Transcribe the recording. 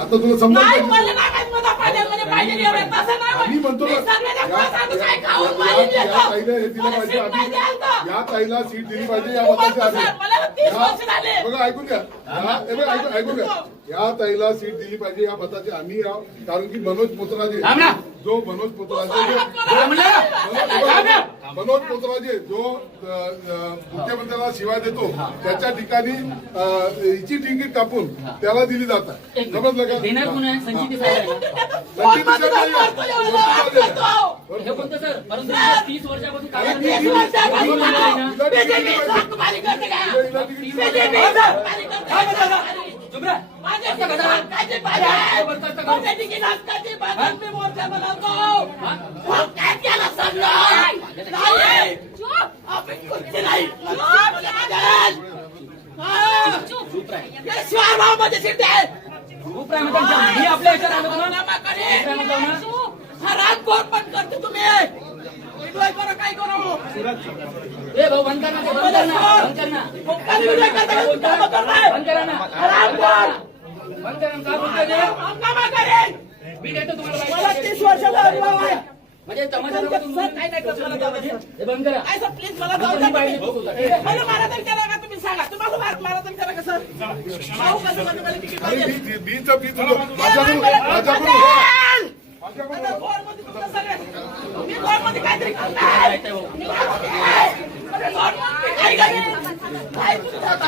आता तुला समजा नाही मला नाही माहित मला पाहिजे म्हणजे पाहिजे एवढं तसं नाही मी म्हणतो ना, मी सगळ्यांना काय सांगू काय खाऊन या मारीन ताईला देतो. हे दिलं मला पाहिजे सीट आधी. पाहिजे आलतं. या ताईला सीट दिली पाहिजे या तू मताचे बोलतो आधी. सर, मला 30 वर्ष झाले. बघा ऐकून घ्या ऐकून घ्या या ताईला सीट दिली पाहिजे या मताचे आम्ही आहोत. कारण की मनोज पोतराजे जो मनोज पोतराजे मनोज पोतराजे जो मुख्यमंत्र्याला शिवाय देतो त्याच्या ठिकाणी हिची तिकीट कापून त्याला दिली जातात. समजलं का? देणार कोण आहे? संचिती साहेब आहे ना? फोन मध्ये जाऊन बोलतो एवढं बोलतो. हे कोणतं सर? परंतु 30 वर्षापासून काय झालं? 30 वर्षापासून BJP सातबारी करते का? BJP सातबारी करते का? माझ्या ठिकाणी हक्काची पाहिजे. माझ्या ठिकाणी हक्काची पाहिजे. मी मोर्चा बनवतो. मग काय केलं समजा? नाही. आपण कुठचे नाही. शिवाय भावामध्ये सीट आहे. खूप आहे म्हणजे मी आपल्या ह्याच्यात आलो ना. राजीनामा करेन. हराम कोण पण करते तुम्ही विद्रोह करो काय करो ए भाऊ बंद कर ना ते, बंद कर ना, बंद कर ना. मुक्कामी विरोध करता काम करताय. बंद करा ना. हराम कोण बंद करा ना. काय बोलताय ते? हंगामा करेन. मी देतो तुम्हाला मला 30 वर्षाचा अनुभव आहे. म्हणजे तमाशा नको तुम्ही. सर, काय नाही करत मला जाऊ द्या. हे बंद करा. काय सर प्लीज मला जाऊ द्या तुम्ही. मला माराधन करा का तुम्ही सांगा तुम्हाला माराधन करा का सर भाऊ कसं मला तिकीट अरे पाहिजे. बीचं माझ्याकडून आता गोडमध्ये तुमचं सगळं मी गोडमध्ये काहीतरी करणार. मी गोडमध्ये आहे. मला गोडमध्ये काय करेन? काय तुझं आता?